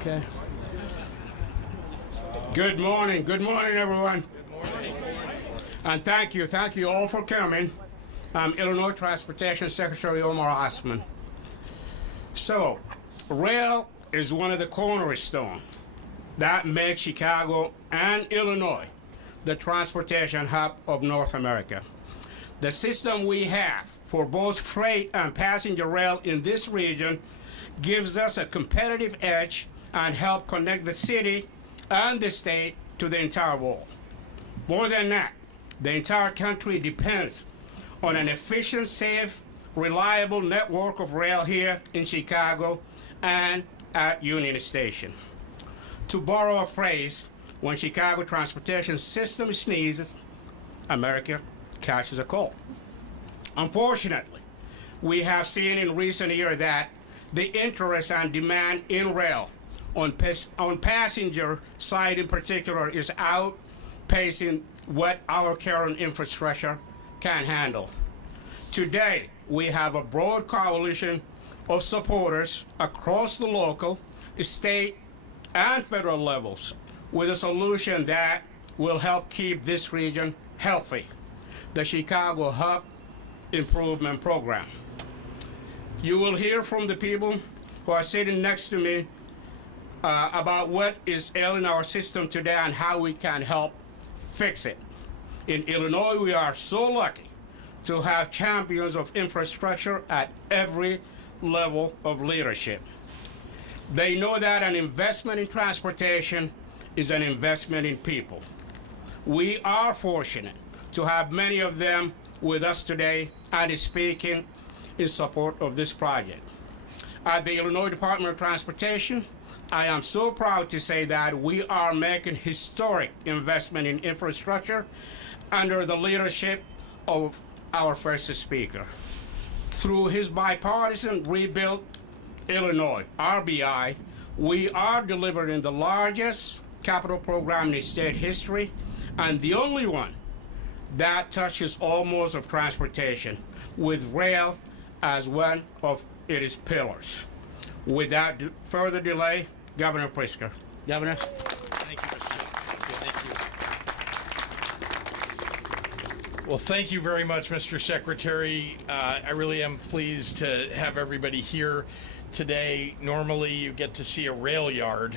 Okay. Good morning, everyone. And thank you all for coming. I'm Illinois Transportation Secretary Omar Osman. So, rail is one of the cornerstones that makes Chicago and Illinois the transportation hub of North America. The system we have for both freight and passenger rail in this region gives us a competitive edge and help connect the city and the state to the entire world. More than that, the entire country depends on an efficient, safe, reliable network of rail here in Chicago and at Union Station. To borrow a phrase, when Chicago transportation system sneezes, America catches a cold. Unfortunately, we have seen in recent years that the interest and demand in rail on passenger side in particular is outpacing what our current infrastructure can handle. Today, we have a broad coalition of supporters across the local, state, and federal levels with a solution that will help keep this region healthy: the Chicago Hub Improvement Program. You will hear from the people who are sitting next to me about what is ailing our system today and how we can help fix it. In Illinois, we are so lucky to have champions of infrastructure at every level of leadership. They know that an investment in transportation is an investment in people. We are fortunate to have many of them with us today and is speaking in support of this project. At the Illinois Department of Transportation, I am so proud to say that we are making historic investment in infrastructure under the leadership of our first speaker. Through his bipartisan Rebuild Illinois, RBI, we are delivering the largest capital program in state history and the only one that touches all modes of transportation, with rail as one of its pillars. Without further delay, Governor Pritzker. Governor. Thank you, Mr. Thank you. Well, thank you very much, Mr. Secretary. I really am pleased to have everybody here today. Normally, you get to see a rail yard.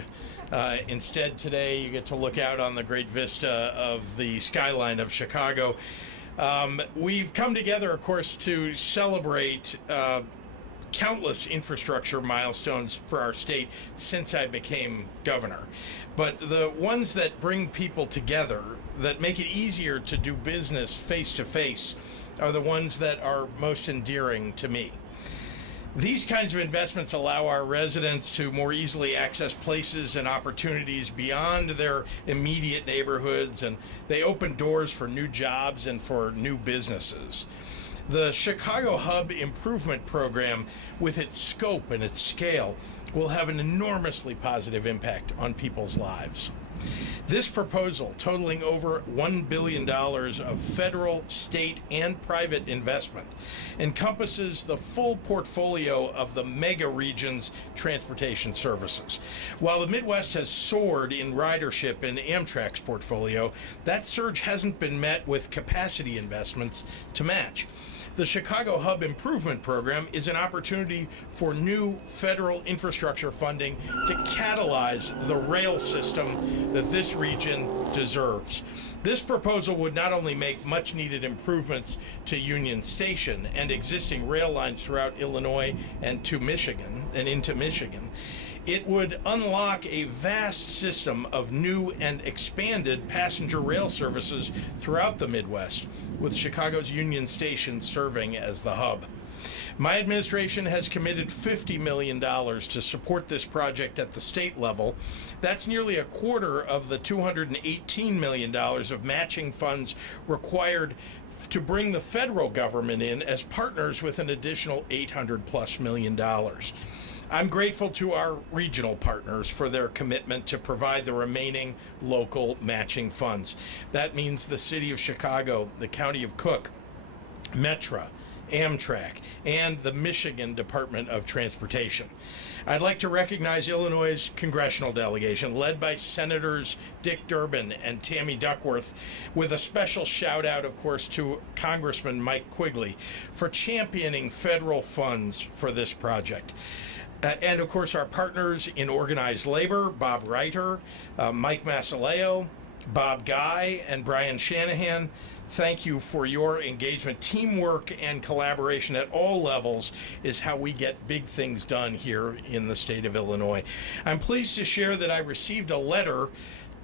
Instead, today, you get to look out on the great vista of the skyline of Chicago. We've come together, of course, to celebrate countless infrastructure milestones for our state since I became governor. But the ones that bring people together, that make it easier to do business face to face, are the ones that are most endearing to me. These kinds of investments allow our residents to more easily access places and opportunities beyond their immediate neighborhoods, and they open doors for new jobs and for new businesses. The Chicago Hub Improvement Program, with its scope and its scale, will have an enormously positive impact on people's lives. This proposal, totaling over $1 billion of federal, state, and private investment, encompasses the full portfolio of the mega region's transportation services. While the Midwest has soared in ridership in Amtrak's portfolio, that surge hasn't been met with capacity investments to match. The Chicago Hub Improvement Program is an opportunity for new federal infrastructure funding to catalyze the rail system that this region deserves. This proposal would not only make much-needed improvements to Union Station and existing rail lines throughout Illinois and to Michigan and into Michigan, it would unlock a vast system of new and expanded passenger rail services throughout the Midwest, with Chicago's Union Station serving as the hub. My administration has committed $50 million to support this project at the state level. That's nearly a quarter of the $218 million of matching funds required to bring the federal government in as partners with an additional $800+ million. I'm grateful to our regional partners for their commitment to provide the remaining local matching funds. That means the City of Chicago, the County of Cook, Metra, Amtrak, and the Michigan Department of Transportation. I'd like to recognize Illinois' congressional delegation, led by Senators Dick Durbin and Tammy Duckworth, with a special shout out, of course, to Congressman Mike Quigley for championing federal funds for this project. And of course, our partners in organized labor, Bob Reiter, Mike Masaleo, Bob Guy, and Brian Shanahan. Thank you for your engagement. Teamwork and collaboration at all levels is how we get big things done here in the state of Illinois. I'm pleased to share that I received a letter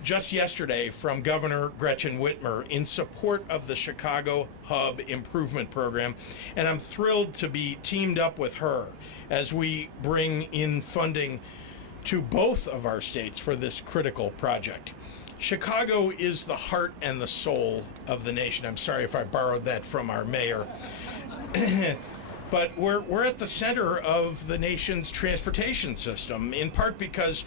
just yesterday from Governor Gretchen Whitmer in support of the Chicago Hub Improvement Program, and I'm thrilled to be teamed up with her as we bring in funding to both of our states for this critical project. Chicago is the heart and the soul of the nation. I'm sorry if I borrowed that from our mayor. But we're at the center of the nation's transportation system, in part because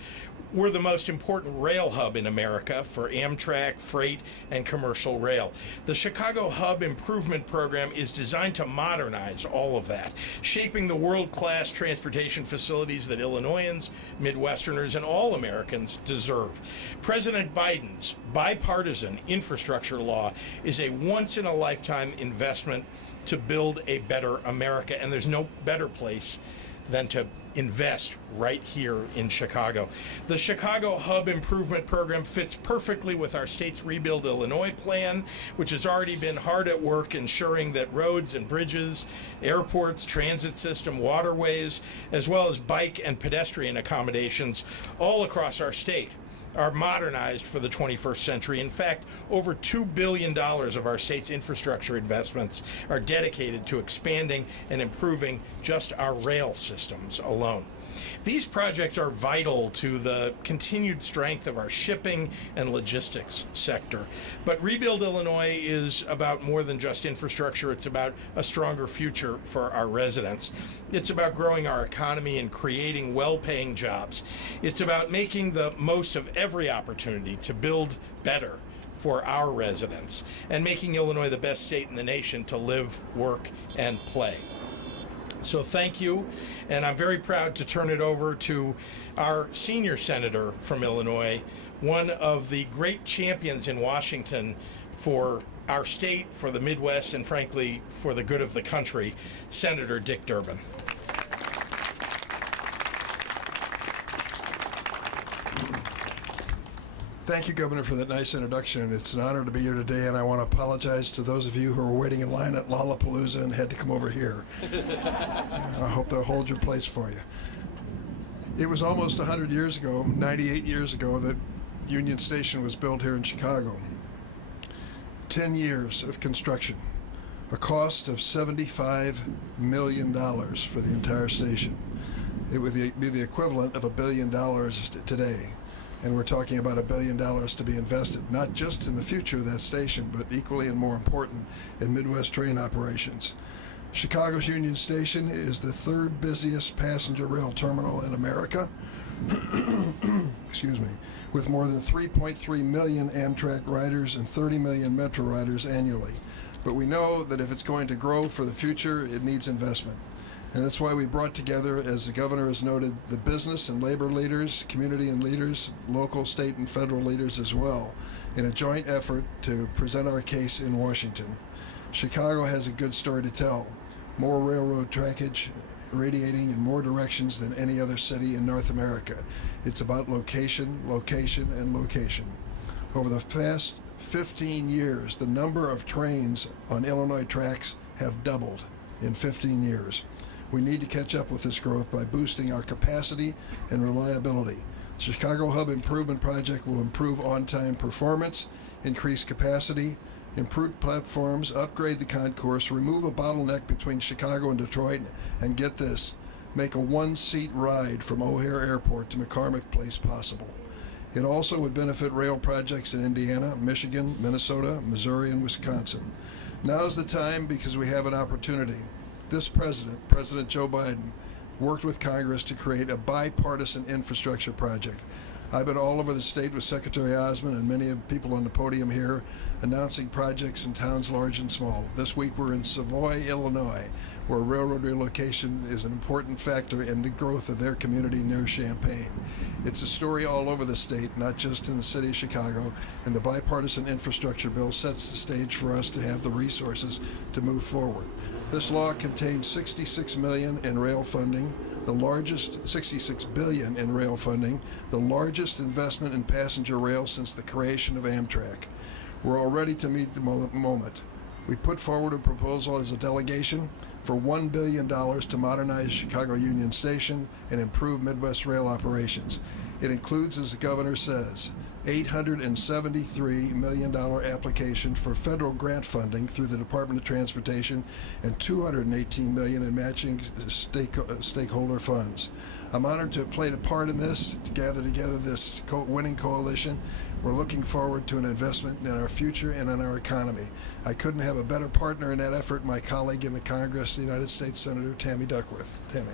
we're the most important rail hub in America for Amtrak, freight, and commercial rail. The Chicago Hub Improvement Program is designed to modernize all of that, shaping the world-class transportation facilities that Illinoisans, Midwesterners, and all Americans deserve. President Biden's bipartisan infrastructure law is a once-in-a-lifetime investment to build a better America, and there's no better place than to invest right here in Chicago. The Chicago Hub Improvement Program fits perfectly with our state's Rebuild Illinois plan, which has already been hard at work ensuring that roads and bridges, airports, transit system, waterways, as well as bike and pedestrian accommodations all across our state are modernized for the 21st century. In fact, over $2 billion of our state's infrastructure investments are dedicated to expanding and improving just our rail systems alone. These projects are vital to the continued strength of our shipping and logistics sector. But Rebuild Illinois is about more than just infrastructure. It's about a stronger future for our residents. It's about growing our economy and creating well-paying jobs. It's about making the most of every opportunity to build better for our residents and making Illinois the best state in the nation to live, work, and play. So thank you, and I'm very proud to turn it over to our senior senator from Illinois, one of the great champions in Washington for our state, for the Midwest, and frankly, for the good of the country, Senator Dick Durbin. Thank you, Governor, for that nice introduction. It's an honor to be here today, and I want to apologize to those of you who were waiting in line at Lollapalooza and had to come over here. I hope they'll hold your place for you. It was almost 100 years ago, 98 years ago, that Union Station was built here in Chicago. 10 years of construction, a cost of $75 million for the entire station. It would be the equivalent of $1 billion today. And we're talking about $1 billion to be invested, not just in the future of that station, but equally and more important, in Midwest train operations. Chicago's Union Station is the third busiest passenger rail terminal in America, excuse me, with more than 3.3 million Amtrak riders and 30 million Metro riders annually. But we know that if it's going to grow for the future, it needs investment. And that's why we brought together, as the governor has noted, the business and labor leaders, community and leaders, local, state, and federal leaders as well, in a joint effort to present our case in Washington. Chicago has a good story to tell. More railroad trackage radiating in more directions than any other city in North America. It's about location, location, and location. Over the past 15 years, the number of trains on Illinois tracks have doubled in 15 years. We need to catch up with this growth by boosting our capacity and reliability. The Chicago Hub Improvement Project will improve on-time performance, increase capacity, improve platforms, upgrade the concourse, remove a bottleneck between Chicago and Detroit, and get this, make a one-seat ride from O'Hare Airport to McCormick Place possible. It also would benefit rail projects in Indiana, Michigan, Minnesota, Missouri, and Wisconsin. Now's the time because we have an opportunity. This president, President Joe Biden, worked with Congress to create a bipartisan infrastructure project, I've been all over the state with Secretary Osmond and many of the people on the podium here announcing projects in towns large and small. This week we're in Savoy, Illinois, where railroad relocation is an important factor in the growth of their community near Champaign. It's a story all over the state, not just in the city of Chicago, and the bipartisan infrastructure bill sets the stage for us to have the resources to move forward. This law contains $66 million in rail funding, the largest, $66 billion in rail funding, the largest investment in passenger rail since the creation of Amtrak. We're all ready to meet the moment. We put forward a proposal as a delegation for $1 billion to modernize Chicago Union Station and improve Midwest rail operations. It includes, as the governor says, $873 million application for federal grant funding through the Department of Transportation and $218 million in matching stakeholder funds. I'm honored to have played a part in this, to gather together this winning coalition. We're looking forward to an investment in our future and in our economy. I couldn't have a better partner in that effort, my colleague in the Congress, the United States Senator Tammy Duckworth. Tammy.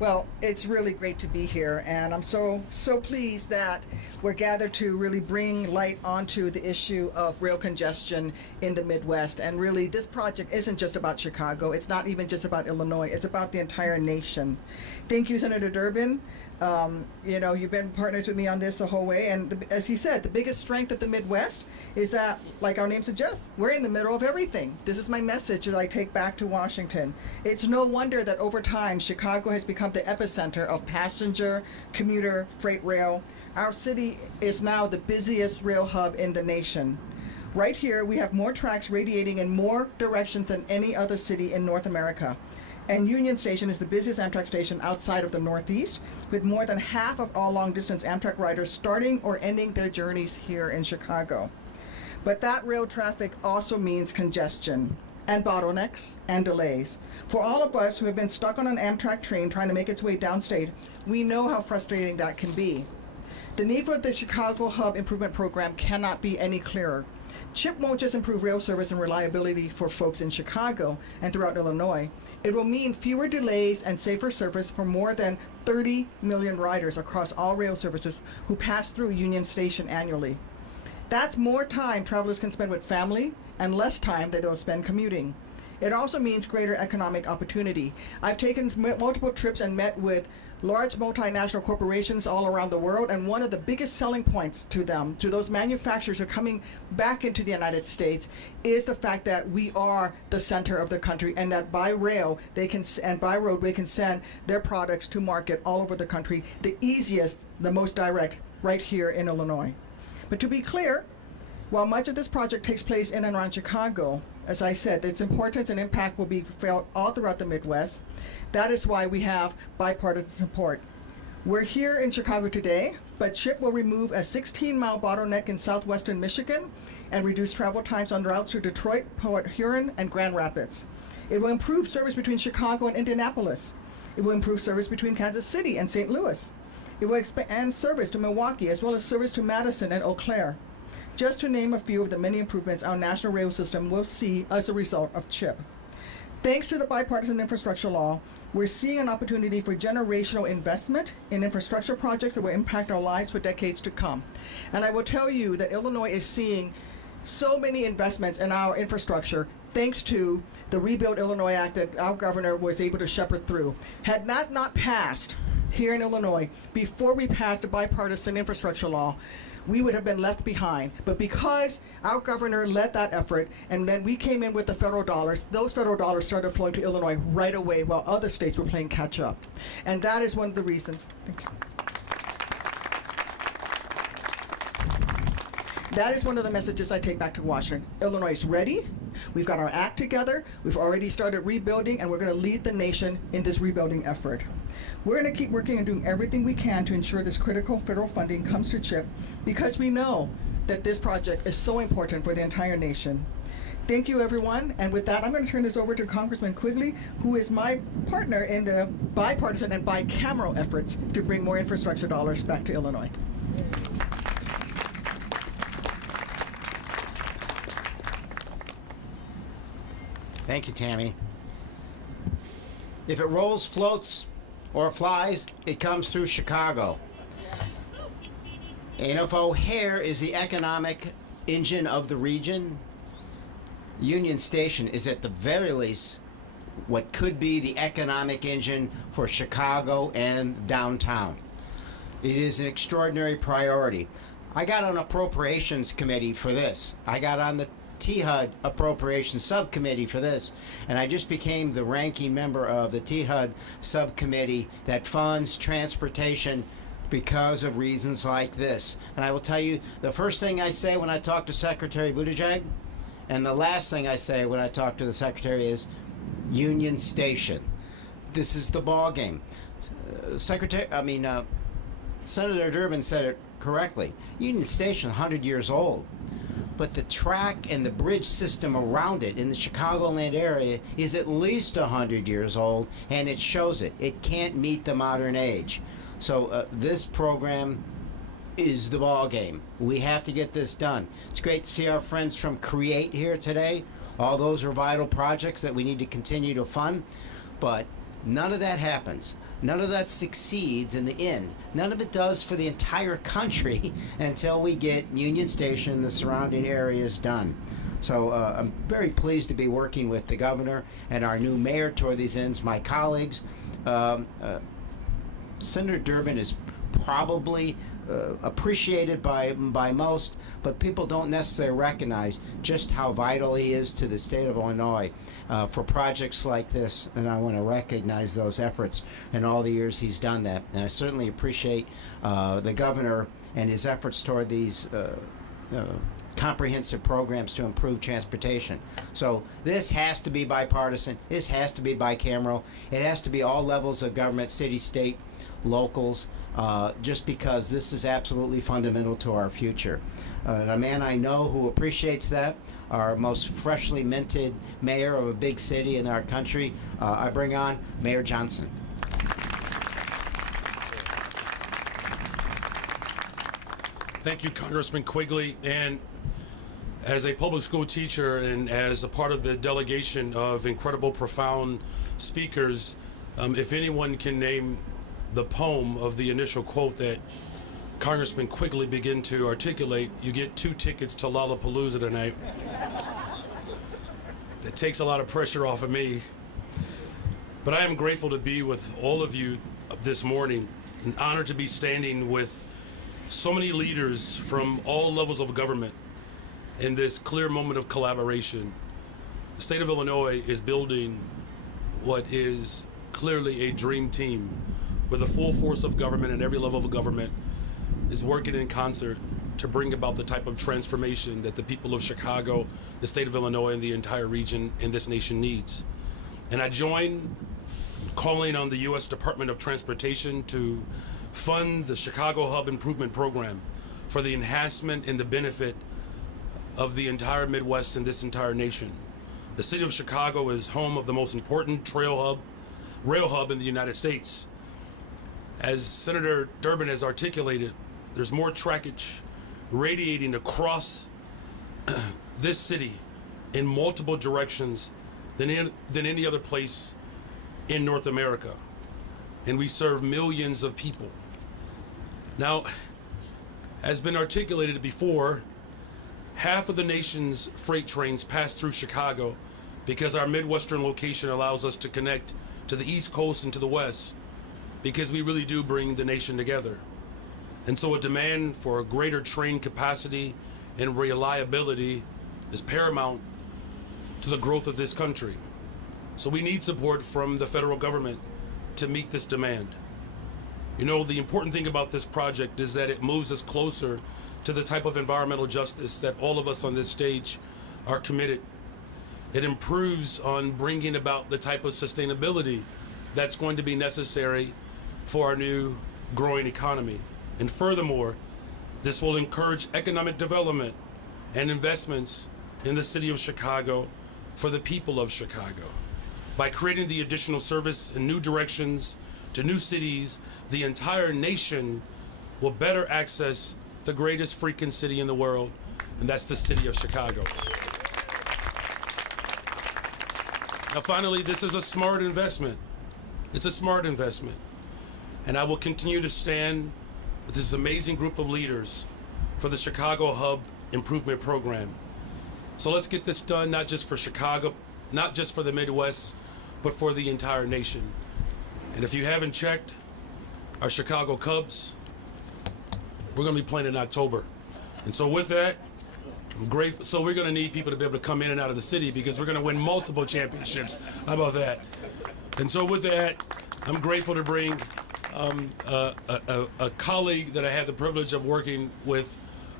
Well, it's really great to be here, and I'm so pleased that we're gathered to really bring light onto the issue of rail congestion in the Midwest. And really, this project isn't just about Chicago. It's not even just about Illinois. It's about the entire nation. Thank you, Senator Durbin. You've been partners with me on this the whole way, and as he said, the biggest strength of the Midwest is that, like our name suggests, we're in the middle of everything. This is my message that I take back to Washington. It's no wonder that over time, Chicago has become the epicenter of passenger, commuter, freight rail. Our city is now the busiest rail hub in the nation. Right here, we have more tracks radiating in more directions than any other city in North America. And Union Station is the busiest Amtrak station outside of the Northeast, with more than half of all long-distance Amtrak riders starting or ending their journeys here in Chicago. But that rail traffic also means congestion and bottlenecks and delays. For all of us who have been stuck on an Amtrak train trying to make its way downstate, we know how frustrating that can be. The need for the Chicago Hub Improvement Program cannot be any clearer. CHIP won't just improve rail service and reliability for folks in Chicago and throughout Illinois. It will mean fewer delays and safer service for more than 30 million riders across all rail services who pass through Union Station annually. That's more time travelers can spend with family and less time that they'll spend commuting. It also means greater economic opportunity. I've taken multiple trips and met with large multinational corporations all around the world, and one of the biggest selling points to them, to those manufacturers who are coming back into the United States, is the fact that we are the center of the country, and that by rail and by road they can send their products to market all over the country, the easiest, the most direct, right here in Illinois. But to be clear, while much of this project takes place in and around Chicago, as I said, its importance and impact will be felt all throughout the Midwest. That is why we have bipartisan support. We're here in Chicago today, but CHIP will remove a 16-mile bottleneck in southwestern Michigan and reduce travel times on routes to Detroit, Port Huron, and Grand Rapids. It will improve service between Chicago and Indianapolis. It will improve service between Kansas City and St. Louis. It will expand service to Milwaukee, as well as service to Madison and Eau Claire. Just to name a few of the many improvements our national rail system will see as a result of CHIP. Thanks to the bipartisan infrastructure law, we're seeing an opportunity for generational investment in infrastructure projects that will impact our lives for decades to come. And I will tell you that Illinois is seeing so many investments in our infrastructure thanks to the Rebuild Illinois Act that our governor was able to shepherd through. Had that not passed here in Illinois before we passed a bipartisan infrastructure law, we would have been left behind. But because our governor led that effort, and then we came in with the federal dollars, those federal dollars started flowing to Illinois right away while other states were playing catch up. And that is one of the reasons. Thank you. That is one of the messages I take back to Washington. Illinois is ready. We've got our act together. We've already started rebuilding, and we're going to lead the nation in this rebuilding effort. We're going to keep working and doing everything we can to ensure this critical federal funding comes to CHIP, because we know that this project is so important for the entire nation. Thank you, everyone. And with that, I'm going to turn this over to Congressman Quigley, who is my partner in the bipartisan and bicameral efforts to bring more infrastructure dollars back to Illinois. Thank you, Tammy. If it rolls, floats, or flies, it comes through Chicago. And if O'Hare is the economic engine of the region, Union Station is at the very least what could be the economic engine for Chicago and downtown. It is an extraordinary priority. I got on appropriations committee for this. I got on the THUD appropriations subcommittee for this, and I just became the ranking member of the THUD subcommittee that funds transportation because of reasons like this. And I will tell you, the first thing I say when I talk to Secretary Buttigieg, and the last thing I say when I talk to the Secretary is Union Station. This is the ball game. Senator Durbin said it correctly. Union Station, 100 years old. But the track and the bridge system around it in the Chicagoland area is at least 100 years old, and it shows it. It can't meet the modern age. So this program is the ball game. We have to get this done. It's great to see our friends from CREATE here today. All those are vital projects that we need to continue to fund, but none of that happens. None of that succeeds in the end. None of it does for the entire country until we get Union Station and the surrounding areas done. So I'm very pleased to be working with the governor and our new mayor toward these ends, my colleagues. Senator Durbin is probably appreciated by most, but people don't necessarily recognize just how vital he is to the state of Illinois for projects like this, and I want to recognize those efforts and all the years he's done that. And I certainly appreciate the governor and his efforts toward these comprehensive programs to improve transportation. So this has to be bipartisan. This has to be bicameral. It has to be all levels of government, city, state, locals, just because this is absolutely fundamental to our future. A man I know who appreciates that, our most freshly minted mayor of a big city in our country, I bring on Mayor Johnson. Thank you, Congressman Quigley. And as a public school teacher and as a part of the delegation of incredible, profound speakers, if anyone can name the poem of the initial quote that Congressman Quigley began to articulate, you get 2 tickets to Lollapalooza tonight. That takes a lot of pressure off of me. But I am grateful to be with all of you this morning, and honored to be standing with so many leaders from all levels of government in this clear moment of collaboration. The state of Illinois is building what is clearly a dream team, where the full force of government and every level of government is working in concert to bring about the type of transformation that the people of Chicago, the state of Illinois, and the entire region and this nation needs. And I join calling on the U.S. Department of Transportation to fund the Chicago Hub Improvement Program for the enhancement and the benefit of the entire Midwest and this entire nation. The city of Chicago is home of the most important rail hub in the United States. As Senator Durbin has articulated, there's more trackage radiating across this city in multiple directions than any other place in North America. And we serve millions of people. Now, as been articulated before, half of the nation's freight trains pass through Chicago because our Midwestern location allows us to connect to the East Coast and to the West, because we really do bring the nation together. And so a demand for greater train capacity and reliability is paramount to the growth of this country. So we need support from the federal government to meet this demand. You know, the important thing about this project is that it moves us closer to the type of environmental justice that all of us on this stage are committed. It improves on bringing about the type of sustainability that's going to be necessary for our new growing economy. And furthermore, this will encourage economic development and investments in the city of Chicago for the people of Chicago. By creating the additional service and new directions to new cities, the entire nation will better access the greatest freaking city in the world, and that's the city of Chicago. Now, finally, this is a smart investment. It's a smart investment. And I will continue to stand with this amazing group of leaders for the Chicago Hub Improvement Program. So let's get this done, not just for Chicago, not just for the Midwest, but for the entire nation. And if you haven't checked, our Chicago Cubs, we're going to be playing in October. And so with that, I'm grateful. So we're going to need people to be able to come in and out of the city because we're going to win multiple championships. How about that? And so with that, I'm grateful to bring a colleague that I had the privilege of working with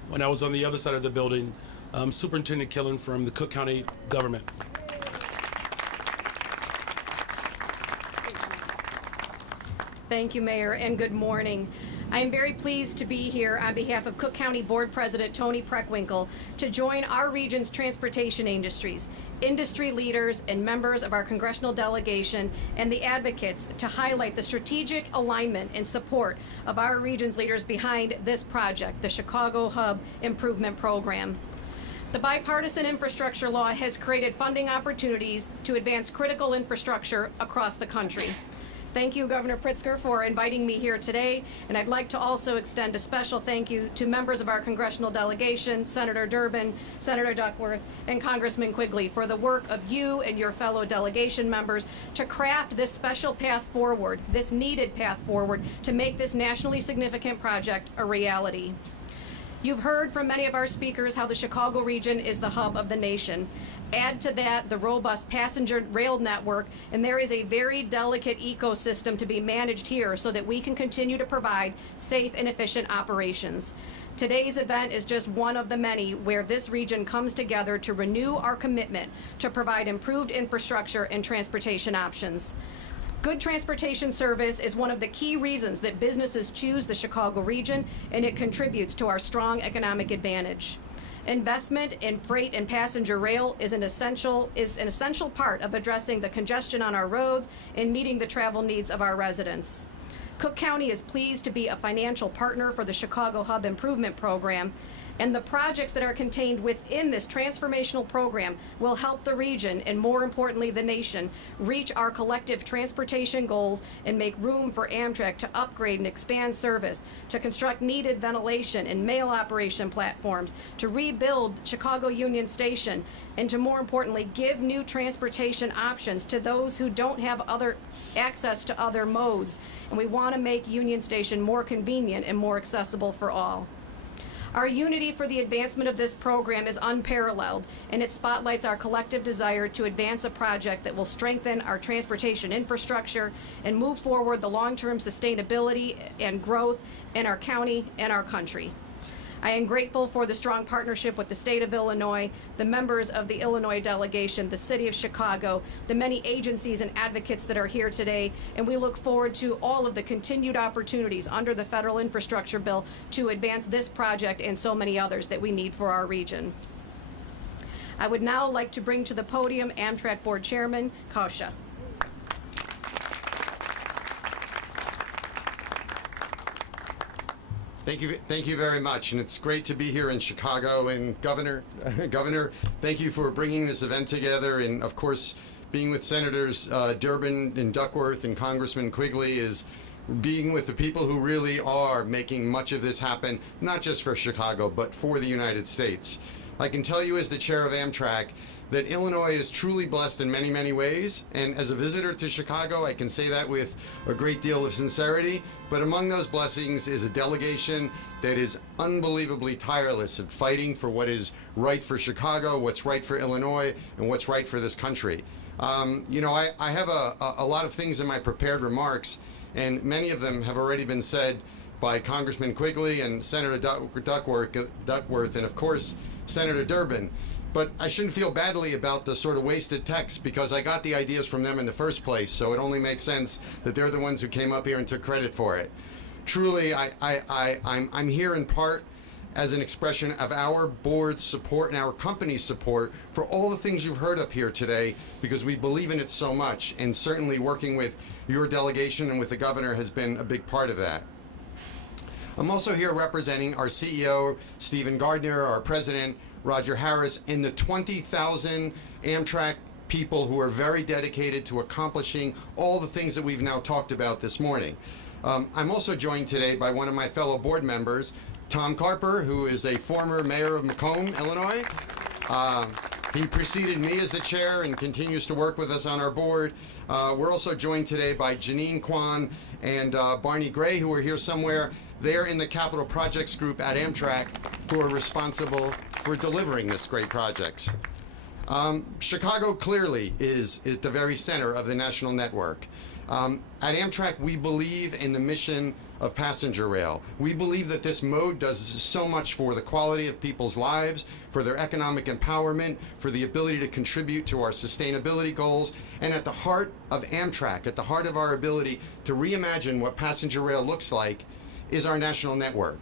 when I was on the other side of the building, Superintendent Killen from the Cook County government. Thank you, Mayor, and good morning. I am very pleased to be here on behalf of Cook County Board President Tony Preckwinkle to join our region's transportation industries, industry leaders, and members of our congressional delegation and the advocates to highlight the strategic alignment and support of our region's leaders behind this project, the Chicago Hub Improvement Program. The bipartisan infrastructure law has created funding opportunities to advance critical infrastructure across the country. Thank you, Governor Pritzker, for inviting me here today, and I'd like to also extend a special thank you to members of our congressional delegation, Senator Durbin, Senator Duckworth, and Congressman Quigley for the work of you and your fellow delegation members to craft this special path forward, this needed path forward to make this nationally significant project a reality. You've heard from many of our speakers how the Chicago region is the hub of the nation. Add to that the robust passenger rail network, and there is a very delicate ecosystem to be managed here so that we can continue to provide safe and efficient operations. Today's event is just one of the many where this region comes together to renew our commitment to provide improved infrastructure and transportation options. Good transportation service is one of the key reasons that businesses choose the Chicago region, and it contributes to our strong economic advantage. Investment in freight and passenger rail is an essential part of addressing the congestion on our roads and meeting the travel needs of our residents. Cook County is pleased to be a financial partner for the Chicago Hub Improvement Program, and the projects that are contained within this transformational program will help the region, and more importantly the nation, reach our collective transportation goals and make room for Amtrak to upgrade and expand service, to construct needed ventilation and mail operation platforms, to rebuild Chicago Union Station, and to more importantly give new transportation options to those who don't have other access to other modes. And we want to make Union Station more convenient and more accessible for all. Our unity for the advancement of this program is unparalleled, and it spotlights our collective desire to advance a project that will strengthen our transportation infrastructure and move forward the long-term sustainability and growth in our county and our country. I am grateful for the strong partnership with the state of Illinois, the members of the Illinois delegation, the city of Chicago, the many agencies and advocates that are here today, and we look forward to all of the continued opportunities under the federal infrastructure bill to advance this project and so many others that we need for our region. I would now like to bring to the podium Amtrak Board Chairman Kausha. Thank you very much, and it's great to be here in Chicago. And Governor, thank you for bringing this event together, and of course, being with Senators Durbin and Duckworth and Congressman Quigley is being with the people who really are making much of this happen, not just for Chicago, but for the United States. I can tell you as the chair of Amtrak that Illinois is truly blessed in many, many ways, and as a visitor to Chicago, I can say that with a great deal of sincerity, but among those blessings is a delegation that is unbelievably tireless at fighting for what is right for Chicago, what's right for Illinois, and what's right for this country. You know, I have a lot of things in my prepared remarks, and many of them have already been said by Congressman Quigley and Senator Duckworth, and of course, Senator Durbin. But I shouldn't feel badly about the sort of wasted text because I got the ideas from them in the first place, so it only makes sense that they're the ones who came up here and took credit for it. Truly, I'm here in part as an expression of our board's support and our company's support for all the things you've heard up here today, because we believe in it so much, and certainly working with your delegation and with the governor has been a big part of that. I'm also here representing our CEO, Stephen Gardner, our president, Roger Harris, and the 20,000 Amtrak people who are very dedicated to accomplishing all the things that we've now talked about this morning. I'm also joined today by one of my fellow board members, Tom Carper, who is a former mayor of Macomb, Illinois. He preceded me as the chair and continues to work with us on our board. We're also joined today by Janine Kwan and Barney Gray, who are here somewhere. They're in the Capital Projects Group at Amtrak, who are responsible for delivering this great projects. Chicago clearly is at the very center of the national network. At Amtrak, we believe in the mission of passenger rail. We believe that this mode does so much for the quality of people's lives, for their economic empowerment, for the ability to contribute to our sustainability goals, and at the heart of Amtrak, at the heart of our ability to reimagine what passenger rail looks like, is our national network.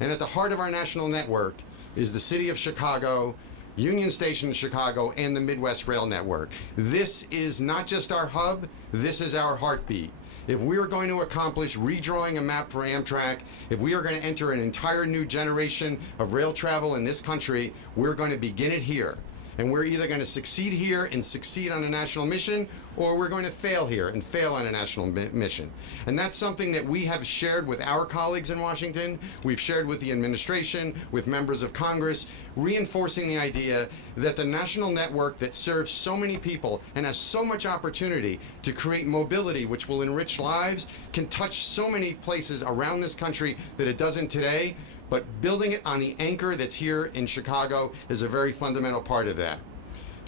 And at the heart of our national network is the city of Chicago, Union Station in Chicago, and the Midwest Rail Network. This is not just our hub, this is our heartbeat. If we are going to accomplish redrawing a map for Amtrak, if we are going to enter an entire new generation of rail travel in this country, we're going to begin it here. And we're either going to succeed here and succeed on a national mission, or we're going to fail here and fail on a national mission. And that's something that we have shared with our colleagues in Washington. We've shared with the administration, with members of Congress, reinforcing the idea that the national network that serves so many people and has so much opportunity to create mobility which will enrich lives can touch so many places around this country that it doesn't today. But building it on the anchor that's here in Chicago is a very fundamental part of that.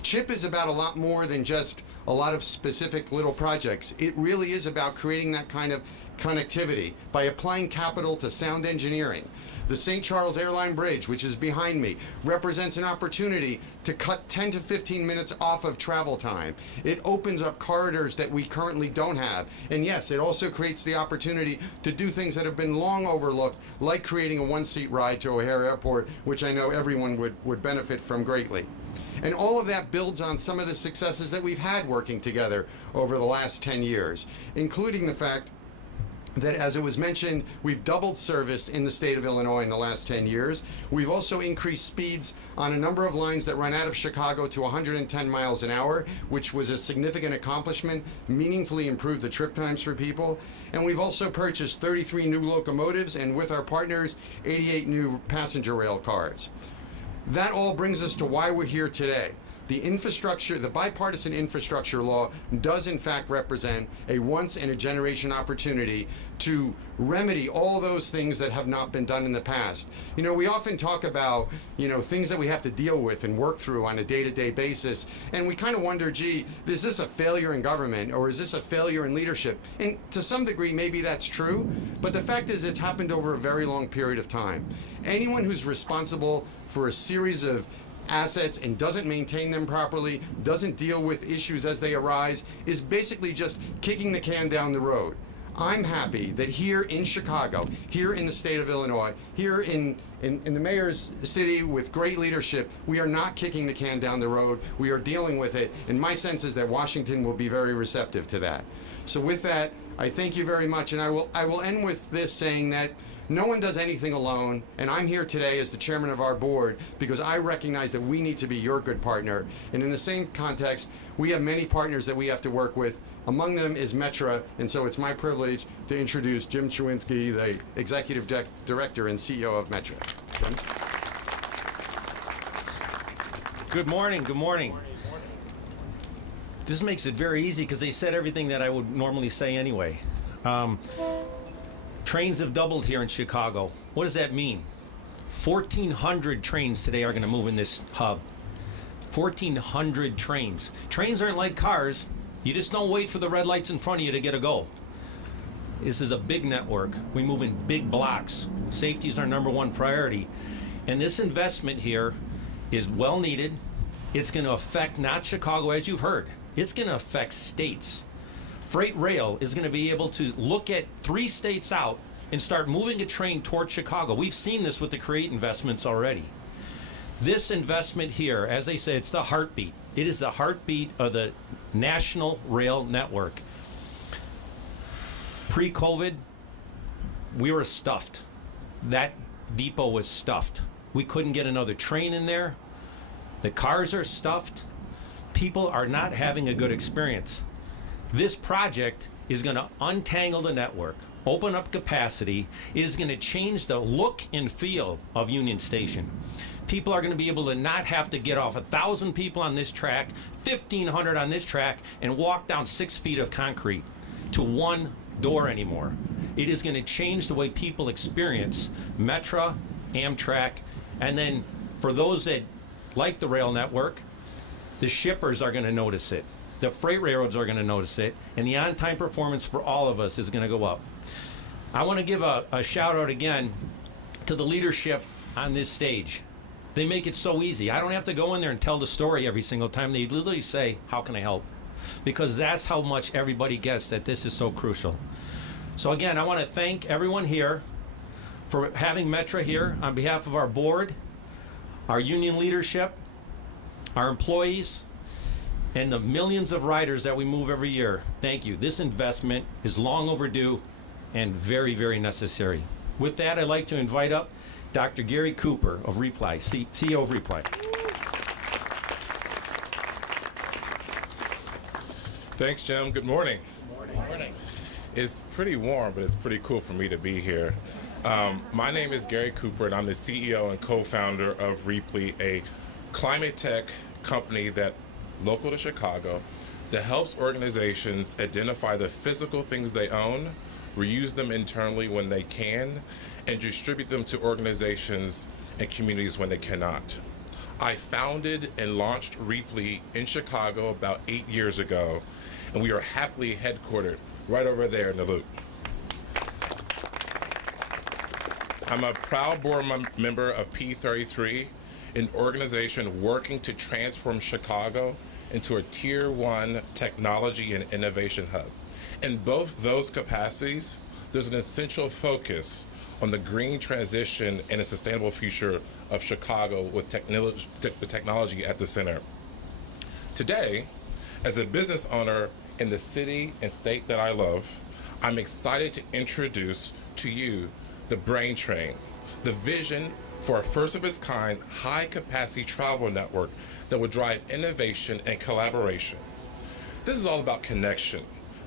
CHIP is about a lot more than just a lot of specific little projects. It really is about creating that kind of connectivity by applying capital to sound engineering. The St. Charles Airline Bridge, which is behind me, represents an opportunity to cut 10 to 15 minutes off of travel time. It opens up corridors that we currently don't have. And yes, it also creates the opportunity to do things that have been long overlooked, like creating a one-seat ride to O'Hare Airport, which I know everyone would benefit from greatly. And all of that builds on some of the successes that we've had working together over the last 10 years, including the fact that, as it was mentioned, we've doubled service in the state of Illinois in the last 10 years. We've also increased speeds on a number of lines that run out of Chicago to 110 miles an hour, which was a significant accomplishment, meaningfully improved the trip times for people. And we've also purchased 33 new locomotives and, with our partners, 88 new passenger rail cars. That all brings us to why we're here today. The infrastructure, the bipartisan infrastructure law does in fact represent a once-in-a-generation opportunity to remedy all those things that have not been done in the past. You know, we often talk about, things that we have to deal with and work through on a day-to-day basis, and we kind of wonder, gee, is this a failure in government, or is this a failure in leadership? And to some degree, maybe that's true, but the fact is it's happened over a very long period of time. Anyone who's responsible for a series of assets and doesn't maintain them properly, doesn't deal with issues as they arise, is basically just kicking the can down the road. I'm happy that here in Chicago, here in the state of Illinois, here in the mayor's city with great leadership, we are not kicking the can down the road. We are dealing with it, and my sense is that Washington will be very receptive to that. So with that, I thank you very much, and I will end with this, saying that no one does anything alone, and I'm here today as the chairman of our board because I recognize that we need to be your good partner. And in the same context, we have many partners that we have to work with. Among them is Metra, and so it's my privilege to introduce Jim Chewinski, the executive director and CEO of Metra. Jim? Good morning. Good morning. This makes it very easy because they said everything that I would normally say anyway. Trains have doubled here in Chicago. What does that mean? 1,400 trains today are going to move in this hub. 1,400 trains. Trains aren't like cars. You just don't wait for the red lights in front of you to get a go. This is a big network. We move in big blocks. Safety is our #1 priority. And this investment here is well needed. It's going to affect not Chicago, as you've heard. It's going to affect states. Freight rail is going to be able to look at 3 states out and start moving a train toward Chicago. We've seen this with the CREATE investments already. This investment here, as they say, it's the heartbeat. It is the heartbeat of the national rail network. Pre-COVID, we were stuffed. That depot was stuffed. We couldn't get another train in there. The cars are stuffed. people are not having a good experience. This project is going to untangle the network, open up capacity, is going to change the look and feel of Union Station. People are going to be able to not have to get off 1,000 people on this track, 1,500 on this track, and walk down 6 feet of concrete to one door anymore. It is going to change the way people experience Metra, Amtrak, and then for those that like the rail network, the shippers are going to notice it. The freight railroads are going to notice it, and the on-time performance for all of us is going to go up. I want to give a shout out again to the leadership on this stage. They make it so easy. I don't have to go in there and tell the story every single time. They literally say, how can I help? Because that's how much everybody gets that this is so crucial. So again, I want to thank everyone here for having Metra here on behalf of our board, our union leadership, our employees, and the millions of riders that we move every year. Thank you. This investment is long overdue and very, very necessary. With that, I'd like to invite up Dr. Gary Cooper of Reply, CEO of Reply. Thanks, Jim. Good morning. Good morning. It's pretty warm, but it's pretty cool for me to be here. My name is Gary Cooper, and I'm the CEO and co-founder of Reply, a climate tech company that local to Chicago that helps organizations identify the physical things they own, reuse them internally when they can, and distribute them to organizations and communities when they cannot. I founded and launched Reply in Chicago about 8 years ago, and we are happily headquartered right over there in the Loop. I'm a proud board member of P33, an organization working to transform Chicago into a Tier 1 technology and innovation hub. In both those capacities, there's an essential focus on the green transition and a sustainable future of Chicago with technology at the center. Today, as a business owner in the city and state that I love, I'm excited to introduce to you the Brain Train, the vision for a first-of-its-kind, high-capacity travel network that will drive innovation and collaboration. This is all about connection,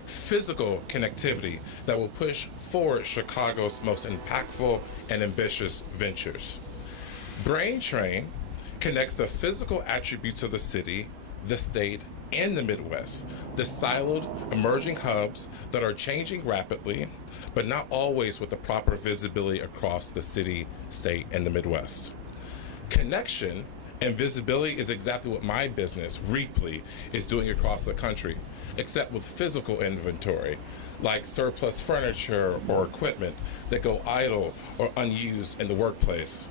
physical connectivity that will push forward Chicago's most impactful and ambitious ventures. Brain Train connects the physical attributes of the city, the state, and the Midwest, the siloed, emerging hubs that are changing rapidly, but not always with the proper visibility across the city, state, and the Midwest. Connection and visibility is exactly what my business, Reply, is doing across the country, except with physical inventory, like surplus furniture or equipment that go idle or unused in the workplace.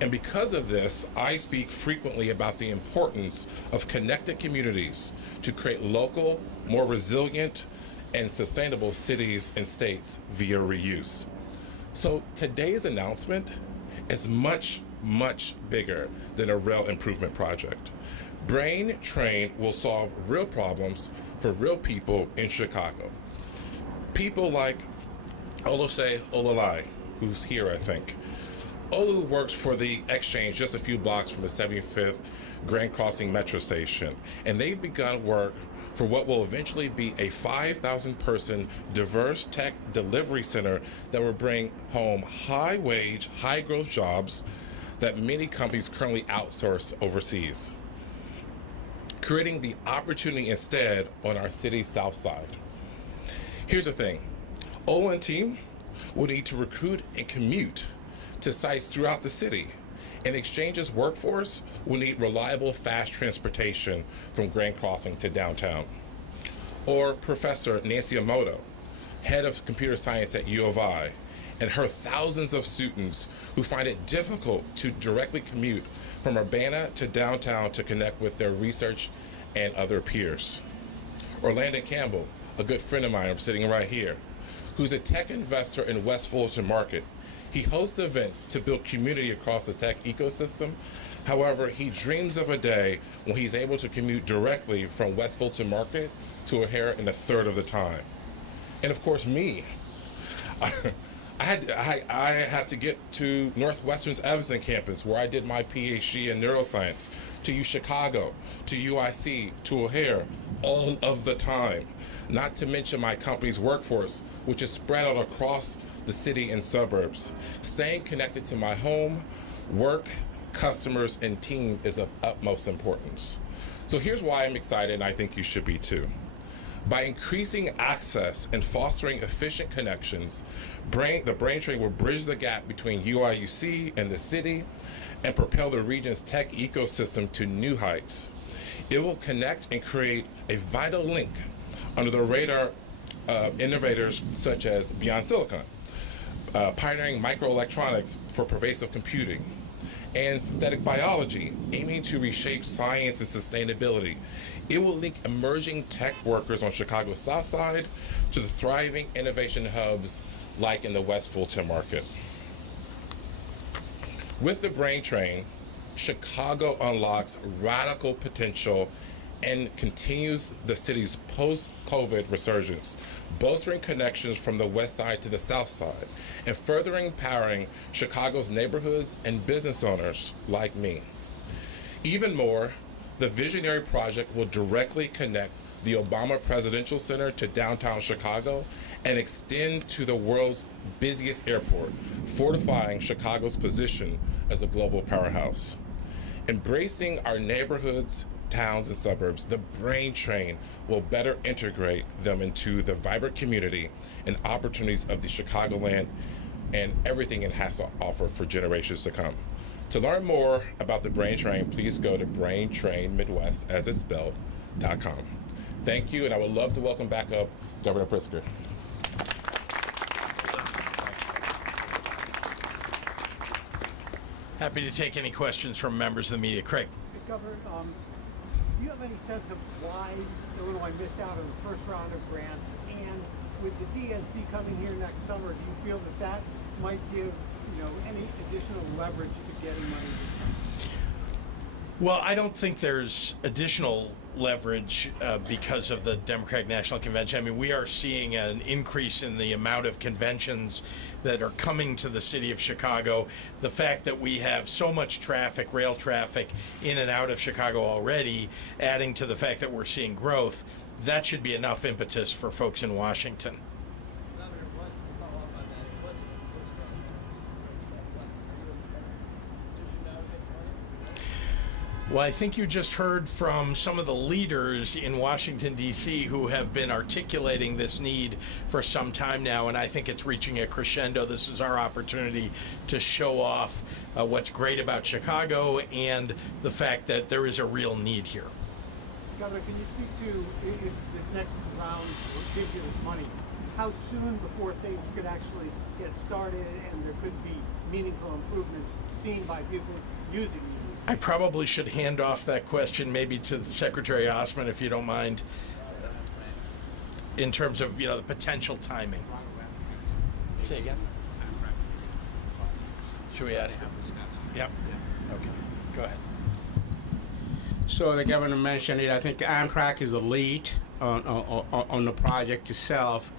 And because of this, I speak frequently about the importance of connected communities to create local, more resilient, and sustainable cities and states via reuse. So today's announcement is much, much bigger than a rail improvement project. Brain Train will solve real problems for real people in Chicago. People like Olose Olalai, who's here, I think. Olu works for the Exchange just a few blocks from the 75th Grand Crossing Metro Station, and they've begun work for what will eventually be a 5,000-person diverse tech delivery center that will bring home high-wage, high-growth jobs that many companies currently outsource overseas, creating the opportunity instead on our city's south side. Here's the thing. Olu and team will need to recruit and commute to sites throughout the city. And Exchange's workforce will need reliable, fast transportation from Grand Crossing to downtown. Or Professor Nancy Amoto, head of computer science at U of I, and her thousands of students who find it difficult to directly commute from Urbana to downtown to connect with their research and other peers. Or Landon Campbell, a good friend of mine, I'm sitting right here, who's a tech investor in West Fulton Market. He hosts events to build community across the tech ecosystem. However, he dreams of a day when he's able to commute directly from West Fulton Market to O'Hare in a third of the time. And of course, me. I had to get to Northwestern's Evanston campus, where I did my PhD in neuroscience, to UChicago, to UIC, to O'Hare, all of the time. Not to mention my company's workforce, which is spread out across the city and suburbs. Staying connected to my home, work, customers, and team is of utmost importance. So here's why I'm excited, and I think you should be too. By increasing access and fostering efficient connections, the Brain Train will bridge the gap between UIUC and the city and propel the region's tech ecosystem to new heights. It will connect and create a vital link under the radar of innovators such as Beyond Silicon, pioneering microelectronics for pervasive computing, and synthetic biology, aiming to reshape science and sustainability. It will link emerging tech workers on Chicago's South Side to the thriving innovation hubs like in the West Fulton market. With the Brain Train, Chicago unlocks radical potential and continues the city's post-COVID resurgence, bolstering connections from the west side to the south side, and further empowering Chicago's neighborhoods and business owners like me. Even more, the visionary project will directly connect the Obama Presidential Center to downtown Chicago and extend to the world's busiest airport, fortifying Chicago's position as a global powerhouse. Embracing our neighborhoods, towns, and suburbs, the Brain Train will better integrate them into the vibrant community and opportunities of the Chicagoland and everything it has to offer for generations to come. To learn more about the Brain Train, please go to braintrainmidwest, as it's spelled, .com. Thank you, and I would love to welcome back up Governor Pritzker. Happy to take any questions from members of the media. Craig. Hey, Governor, do you have any sense of why Illinois missed out on the first round of grants? And with the DNC coming here next summer, do you feel that that might give any additional leverage to getting money this time? Well, I don't think there's additional leverage because of the Democratic National Convention. I mean, we are seeing an increase in the amount of conventions that are coming to the city of Chicago. The fact that we have so much traffic, rail traffic, in and out of Chicago already, adding to the fact that we're seeing growth, that should be enough impetus for folks in Washington. Well, I think you just heard from some of the leaders in Washington, D.C. who have been articulating this need for some time now, and I think it's reaching a crescendo. This is our opportunity to show off what's great about Chicago and the fact that there is a real need here. Governor, can you speak to, if this next round gives you this money, how soon before things could actually get started and there could be meaningful improvements seen by people using these? I probably should hand off that question maybe to Secretary Osman, if you don't mind, in terms of the potential timing. Say again. Should we ask them? Yep. Okay. Go ahead. So the governor mentioned it. I think Amtrak is the lead on the project itself.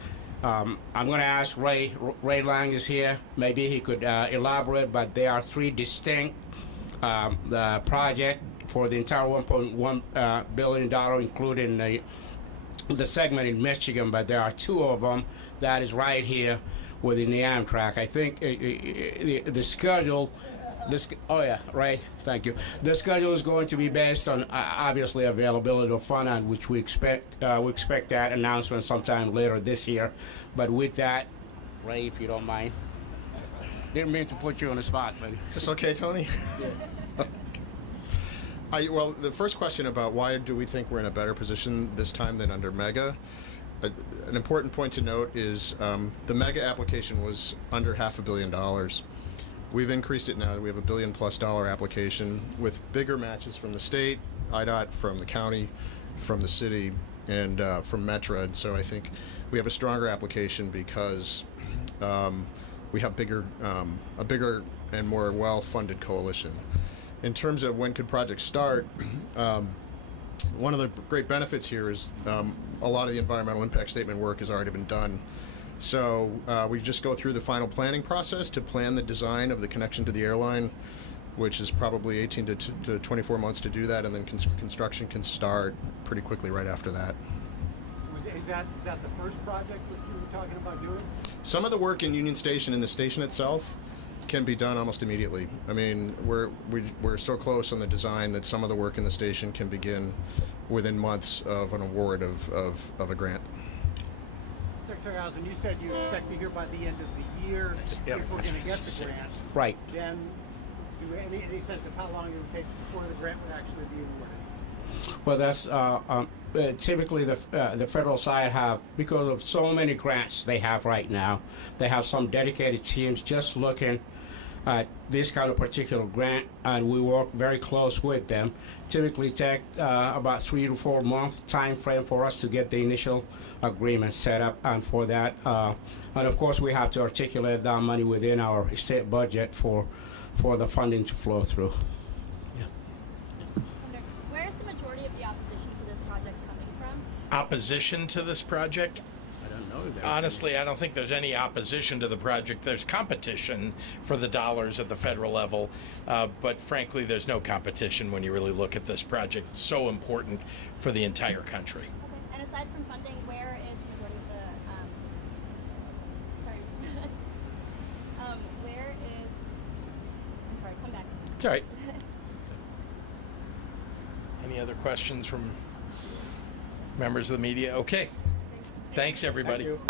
I'm going to ask Ray. Ray Lang is here. Maybe he could elaborate, but there are three distinct the project for the entire $1.1 billion, including the segment in Michigan, but there are two of them that is right here within the Amtrak. I think the schedule, oh yeah, right, thank you. The schedule is going to be based on obviously availability of fund, on which we expect that announcement sometime later this year. But with that, Ray, if you don't mind. Didn't mean to put you on the spot, buddy. Is this okay, Tony? Yeah. Well, the first question about why do we think we're in a better position this time than under MEGA, an important point to note is the MEGA application was under $500 million. We've increased it now. We have $1 billion+ application with bigger matches from the state, IDOT, from the county, from the city, and from Metra. And so I think we have a stronger application because we have a bigger and more well-funded coalition. In terms of when could projects start, one of the great benefits here is a lot of the environmental impact statement work has already been done. So we just go through the final planning process to plan the design of the connection to the airline, which is probably 18 to 24 months to do that, and then construction can start pretty quickly right after that. Is that the first project that you were talking about doing? Some of the work in Union Station, in the station itself, can be done almost immediately. I mean, we're so close on the design that some of the work in the station can begin within months of an award of a grant. Secretary Osmond, you said you expect to hear by the end of the year if we're going to get the grant. Right. Then, do you have any sense of how long it would take before the grant would actually be awarded? Well, that's typically the federal side have, because of so many grants they have right now, they have some dedicated teams just looking at this kind of particular grant, and we work very close with them. Typically take about 3 to 4 month time frame for us to get the initial agreement set up, and for that, and of course we have to articulate that money within our state budget for the funding to flow through. Where is the majority of the opposition to this project coming from? Opposition to this project? I don't know. Honestly, I don't think there's any opposition to the project. There's competition for the dollars at the federal level, but frankly, there's no competition when you really look at this project. It's so important for the entire country. Okay. And aside from funding, where is the majority of the, where is, I'm sorry, come back. It's all right. Any other questions from members of the media? Okay. Thanks, everybody. Thank you.